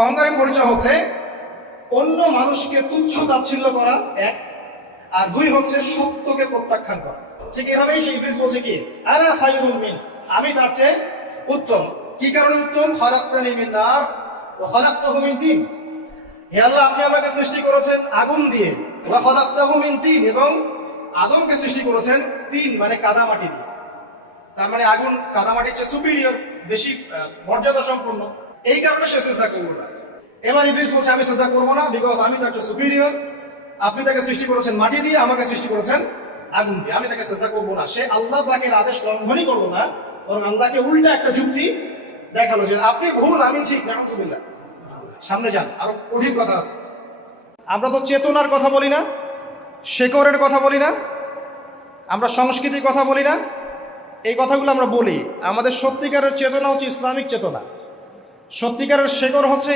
অহংকারের পরিচয় হচ্ছে অন্য মানুষকে তুচ্ছ তাচ্ছিল্য করা এক, আর দুই হচ্ছে সত্যকে প্রত্যাখ্যান করা। ঠিক এভাবেই সেই ইবলিস বলছে কি, আনা খায়রুম মিন, আমি তার চেয়ে উত্তম। কি কারণে উত্তম? খালাকতানি মিন নার ওয়া খালাকতাহু মিন তিন। হে আল্লাহ, আপনি আমাকে সৃষ্টি করেছেন আগুন দিয়ে, ওয়া খালাকতাহু মিন তিন, এবং আদমকে সৃষ্টি করেছেন তিন মানে কাদামাটি দিয়ে। তার মানে আগুন কাদামাটির চেয়ে সুপিরিয়র, বেশি মর্যাদা সম্পন্ন। এই কারণে সে সিজদা করবে না। এবার ইবলিস বলছে আমি সিজদা করবো না, বিকজ আমি তার চেয়ে সুপিরিয়র। আপনি তাকে সৃষ্টি করেছেন মাটি দিয়ে, আমাকে সৃষ্টি করেছেন আগুন দিয়ে, আমি তাকে সিজদা করবো না। সে আল্লাহ পাকের আদেশ লঙ্ঘনই করবো না, বরং আল্লাহকে উল্টা একটা যুক্তি দেখালো যে আপনি ভুল, আমি ঠিক। নাউজুবিল্লাহ। সামনে যান, আরো কঠিন কথা আছে। আমরা তো চেতনার কথা বলি না, শেকড়ের কথা বলি না, আমরা সংস্কৃতির কথা বলি না। এই কথাগুলো আমরা বলি। আমাদের সত্যিকারের চেতনা হচ্ছে ইসলামিক চেতনা। সত্যিকারের শেকড় হচ্ছে